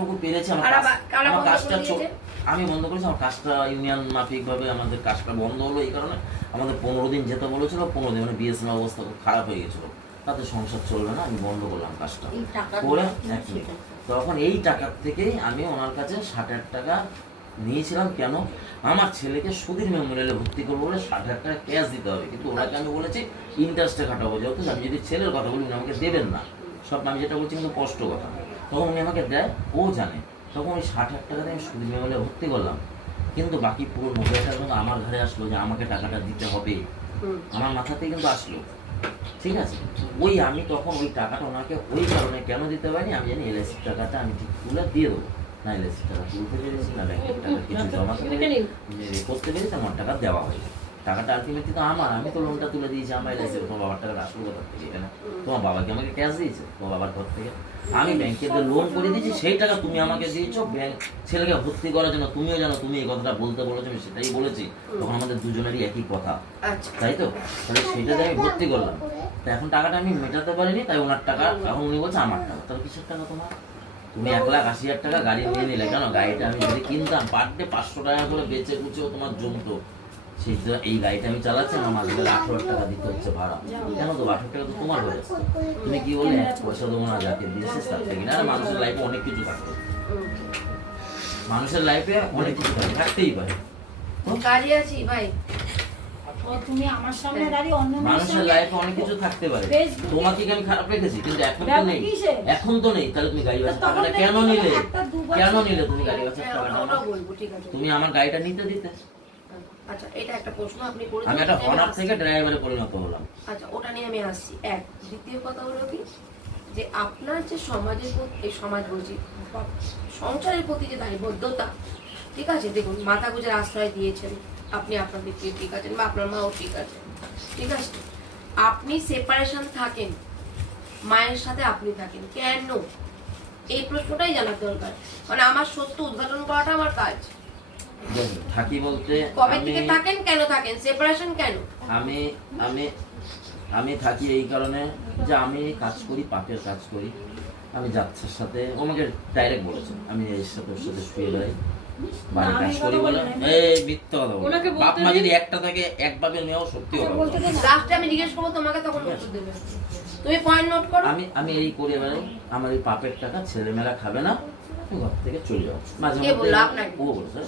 যতটুকু পেরেছি আমার কাজটা আমি বন্ধ করেছি। আমার কাজটা ইউনিয়ন মাফিক ভাবে আমাদের কাজটা বন্ধ হলো এই কারণে, আমাদের 15 দিন যেতে বলেছিল, 15 দিন মানে বিএসএনএল অবস্থা খুব খারাপ হয়ে গেছিল, তাতে সংসার চলবে না, আমি বন্ধ করলাম কাজটা করে। তখন এই টাকার থেকেই আমি ওনার কাছে 60,000 টাকা নিয়েছিলাম। কেন? আমার ছেলেকে সুধীর মেমোরিয়ালে ভর্তি করবো বলে 60,000 টাকা ক্যাশ দিতে হবে, কিন্তু ওনাকে আমি বলেছি ইন্টারেস্টে খাটাবো, যেহেতু আমি যদি ছেলের কথা বলি উনি আমাকে দেবেন না, সব আমি যেটা বলছি কিন্তু স্পষ্ট কথা। তখন উনি আমাকে দেয়, ও জানে। তখন ওই 60,000 টাকা দিয়ে আমি সুধীর মেমোরিয়ালে ভর্তি করলাম, কিন্তু বাকি পুরো 90,000 টাকা কিন্তু আমার ঘরে আসলো যে আমাকে টাকাটা দিতে হবে, আমার মাথাতেই কিন্তু আসলো। ঠিক আছে, ওই আমি তখন ওই টাকাটা ওনাকে ওই কারণে কেন দিতে পারিনি, আমি জানি এলআইসির টাকাটা আমি ঠিক তুলে দিয়ে দেবো, না এলআইসির টাকা তুলতে পেরেছি, না ব্যাংকের টাকা কিছু জমা করতে পেরেছি, আমার টাকা দেওয়া হয়েছে। টাকাটা আলটিমেটলি তো আমার, আমি তো লোনটা তুলে দিয়েছি আমার এলআইসি। তোমার বাবার টাকাটা আসলো কোথা থেকে? এখানে তোমার বাবাকে আমাকে ক্যাশ দিয়েছে, তোমার বাবার ঘর থেকে আমি ব্যাংকে লোন করে দিয়েছি, সেই টাকা তুমি আমাকে দিয়েছো ব্যাংক ছেলেকে ভর্তি করার জন্য। তুমিও জানো, তুমি এই কথাটা বলতে বলেছো, আমি সেটাই বলেছি, তখন আমাদের দুজনেরই একই কথা, তাই তো? তাহলে সেইটা দিয়ে আমি ভর্তি করলাম। এখন টাকাটা আমি মেটাতে পারিনি, তাই ওনার টাকা এখন উনি বলছে আমার টাকা। তাহলে কিসের টাকা তোমার? তুমি 1,80,000 টাকা গাড়ি নিয়ে নিলে, কেন? গাড়িটা আমি যদি কিনতাম পার ডে 500 টাকা করে বেচে কুচেও তোমার জমতো, সেই এই গাড়িটা আমি চালাচ্ছি, আমার মাঝে 18,000 টাকা দিতে হচ্ছে ভাড়া। কেন? তো 18,000 টাকা তো তোমার হয়ে যাচ্ছে। তুমি কি বললে পয়সা দেবো না, যাকে দিয়েছিস তার থেকে না? মানুষের লাইফে অনেক কিছু থাকবে, মানুষের লাইফে অনেক কিছু থাকতেই পারে। গাড়ি আছি ভাই, তুমি আমার সামনে দাঁড়িয়ে অন্য মানুষের লাইফে অনেক কিছু থাকতে পারে। তোমাকে কি আমি খারাপ রেখেছি? কিন্তু এখন তো নেই, এখন তো নেই। তাহলে তুমি গাড়ি বাঁচার টাকাটা কেন নিলে? কেন নিলে তুমি গাড়ি বাঁচার টাকাটা? তুমি আমার গাড়িটা নিতে দিতে। আচ্ছা, এটা একটা প্রশ্ন আপনি করেছেন, আমি একটা অনার থেকে ড্রাইভারে পরিণত হলাম। আচ্ছা, ওটা নিয়ে আমি আসছি। এক দ্বিতীয় কথা হলো কি, যে আপনার যে সমাজের প্রতি, এই সমাজ বলছি সংসারের প্রতি যে দায়বদ্ধতা, ঠিক আছে, দেখুন মাথা গুঁজের আশ্রয় দিয়েছেন আপনি, আপনার দিক থেকে ঠিক আছেন, বা আপনার মাও ঠিক আছে, ঠিক আছে। আপনি সেপারেশন থাকেন, মায়ের সাথে আপনি থাকেন কেন? এই প্রশ্নটাই জানার দরকার। মানে আমার সত্য উদ্ঘাটন করাটা আমার কাজ। থাকি বলতে কবে থেকে থাকেন, কেন থাকেন, সেপারেশন কেন? আমি আমি আমি থাকি এই কারণে যে আমি কাজ করি, পাপের কাজ করি। আমি যাচ্ছার সাথে আমাকে ডাইরেক্ট বলেছে, আমি এর সাথে ওর সাথে শুয়ে বেড়াই, বাড়ি কাজ করি বলে। এই মিথ্যা কথা বলে, বাপ মা যদি একটা থাকে, এক বাপের মেয়েও সত্যি কথা বলে। লাস্টে আমি জিজ্ঞেস করবো তোমাকে, তখন উত্তর দেবে। তুমি পয়েন্ট নোট করো। আমি এই করে বেড়াই, আমার এই পাপের টাকা ছেলেমেয়েরা খাবে না, ঘর থেকে চলে যাও।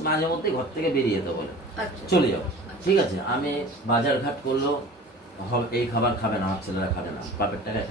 মাঝে মধ্যে ঘর থেকে বেরিয়ে যেতে বলে, চলে যাও, ঠিক আছে। আমি বাজার ঘাট করলো, এই খাবার খাবে না, আমার ছেলেরা খাবে না, বাপের টাকায় খাবে।